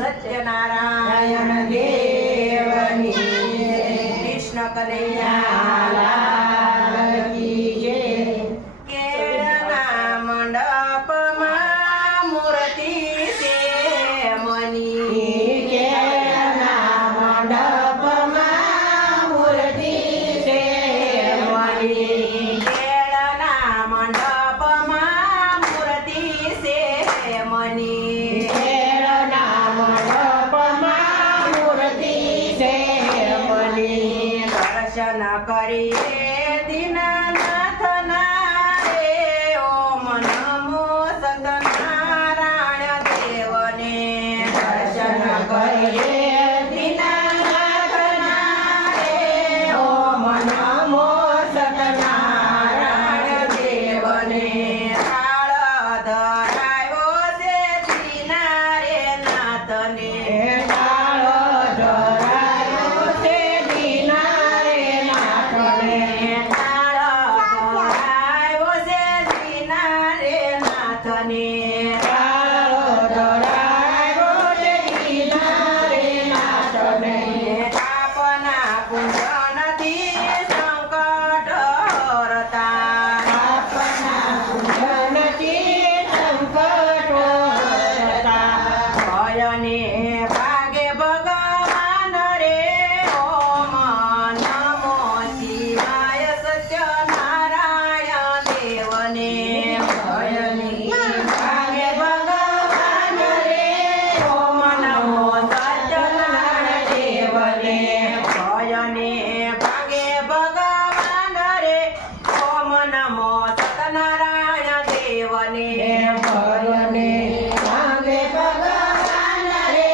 सत्यनारायण देवनी कृष्ण कन्हैया लाल की जय। केळना मंडपમાં મૂર્તિ છે મની, કેળના મંડપમાં મૂર્તિ છે મની, કેળના મંડપમાં મૂર્તિ છે મની, દર્શન કરીએ દીનનાથના રે ઓમ નમો સતનારાયણ દેવને, દર્શન કરીએ દીનનાથના રે ઓમ નમો સતનારાયણ દેવને। તાળ ધરાયો છે દીના રે નાથને, તાળ ધરાયો છે દીના રે નાથને, તાળ ધરાયો છે દીના રે નાથને, તાળ ધરાયો છે દીના રે નાથને। તાપના કુંજનથી સંકટ હરતા, તાપના કુંજનથી સંકટ હરતા, ભયને ભાગે ભગવાન રે ઓમ નમો શિવાય સત્યનારાયણ દેવને, ભયને ભાગે ભગવાન રે ઓમ નમો સત્યનારાયણ દેવને, ભયને ભાગે ભગવાન રે ઓમ નમો સત્યનારાયણ દેવને, ભયને ભાગે ભગવાન રે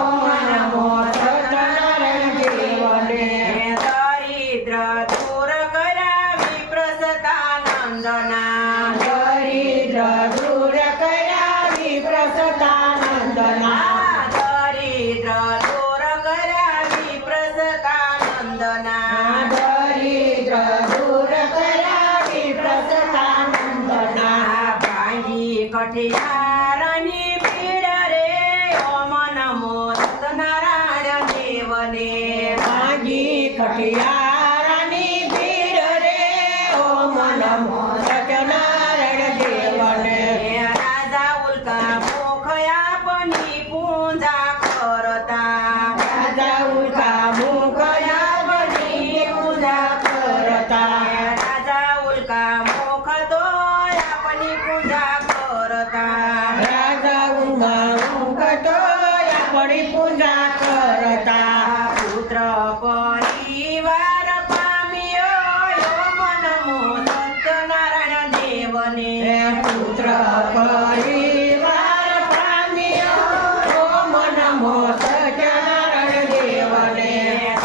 ઓમ નમો સત્યનારાયણ દેવને। દરિદ્ર દૂર કર્યા વિપ્રસતાનંદના, દરિદ્ર દૂર કર્યા વિપ્રસતાનંદના, દરિદ્ર દૂર કર્યા વિપ્રસતાનંદના, દરિદ્ર દૂર કર્યા વિપ્રસતાનંદના। ભાંગી કઠિયારની પીડ રે ઓમ નમો સત્યનારાયણ દેવને, ભાંગી કઠિયારની પીડ રે ઓમ નમો સત્યનારાયણ દેવને। રાજા ઉલ્કા મુખ આપની પૂજા કરતા, રાજા ઉલ્કા મુખ આપની પૂજા કરતા, રાજા ઉલ્કા મુખ તો આપની પૂજા કરતા, રાજા ઉલ્કા મુખ તો આપની પૂજા કરતા। પુત્ર પરિવાર પામ્યો ઓમ નમો સત્યનારાયણ દેવને, પુત્ર પરિવાર પામ્યો ઓમ નમો સત્યનારાયણ દેવને।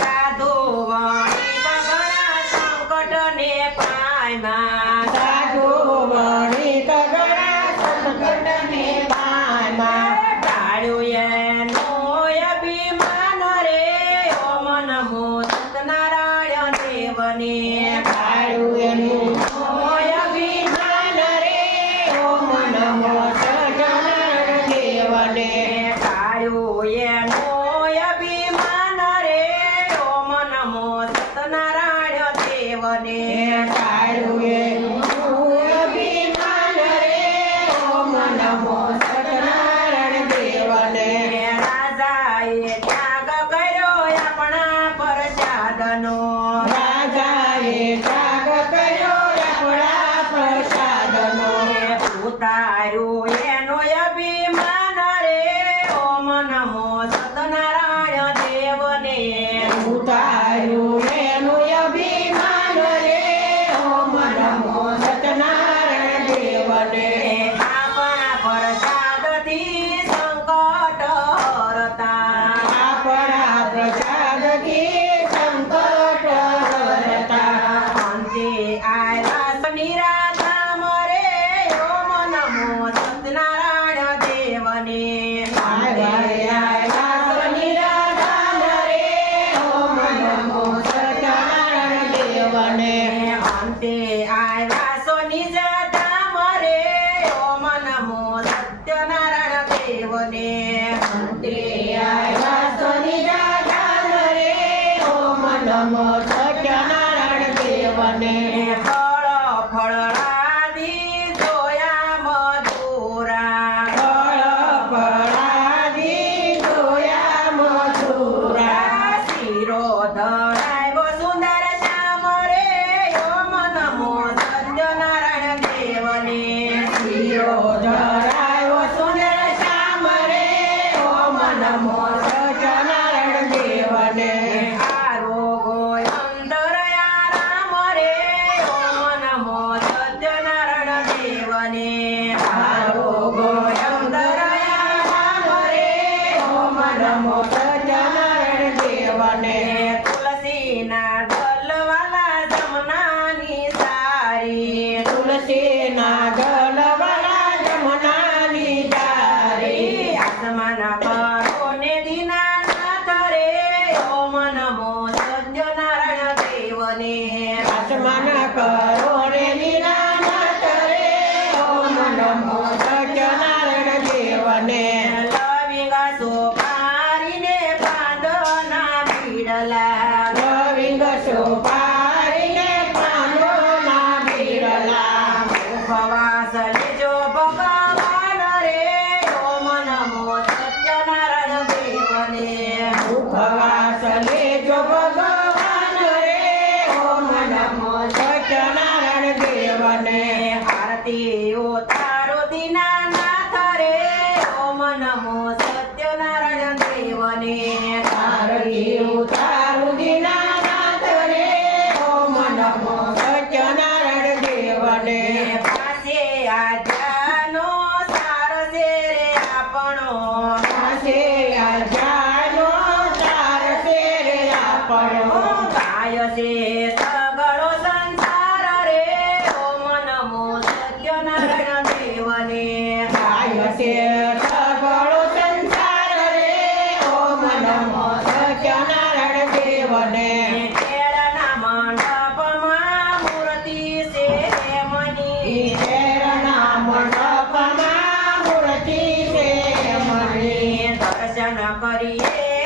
સાધુ વણિક ઘણા સંકટને પામ્યા, સાધુ વણિક ઘણા સંકટને પામ્યા, ટાળ્યું એનું અભિમાન રે ઓમ નમો સત્યનારાયણ દેવને, ટાળ્યું એનું અભિમાન રે ઓમ નમો સત્યનારાયણ દેવને, ટાળ્યું એનું અભિમાન રે ઓમ નમો સત્યનારાયણ દેવને, ટાળ્યું એનું અભિમાન રે ઓમ નમો સત્યનારાયણ દેવને। રાજાએ ત્યાગ કર્યો આપણા પ્રસાદનો, રાજાએ ત્યાગ કર્યો આપણા પ્રસાદનો, ઉતાર્યું એનો અભિમાન રે ઓમ નમો અંતે આવ્યા શનિ રાજા રે ઓમ નમો સત્યનારાયણ દેવને ફળ ફળાદી જોયા મધુરા ફળ ફળાદી જોયા મધુરા શિરો ધરાવ્યો સુંદર શ્યામ રે ઓમ નમો સત્યનારાયણ દેવને શિરો ધરાવ્યો સુંદર શ્યામ રે ઓમ નમો સત્યનારાયણ દેવને આરોગો અંતરયા રામ રે ઓમ નમો સત્યનારાયણ દેવને આરોગો અંતરયા રામ રે ઓમ નમો સત્યનારાયણ દેવને તુલસીના ગલવાલા જમનાની સારી તુલસીના ગલવાલા જમનાની સારી આસમાન પરોને દીનાનાથ રે ઓમ નમો સત્યનારાયણ દેવને આસમાન કરોને દીનાનાથ રે ઓમ નમો સત્યનારાયણ દેવને લવિંગ સોપારીને પાંદના બીડલા લવિંગ સોપારીને પાંદના બીડલા ઉપવાસ લેજો ભગવાન રે ઓમ નમો સત્યનારાયણ દેવને ઉપવાસ લેજો ભગવાન રે ઓમ નમો સત્યનારાયણ દેવને આરતી ઉતારો દીનાનાથ રે ઓમ નમો સત્યનારાયણ દેવને આરતી ઉતારો દીનાનાથ રે ઓમ નમો સત્યનારાયણ દેવને પાસે આજાનો સાર છે રે આપણો પાસે આજાનો સાર છે રે આપણો ગાય છે સગળો સંસાર રે ઓમ નમો સત્યનારાયણ દેવને ગાય છે સગળો સંસાર રે ઓમ નમો સત્યનારાયણ દેવને કેળના મંડપમાં મૂર્તિ છે મની કેળના મંડપમાં મૂર્તિ છે મની દર્શન કરીએ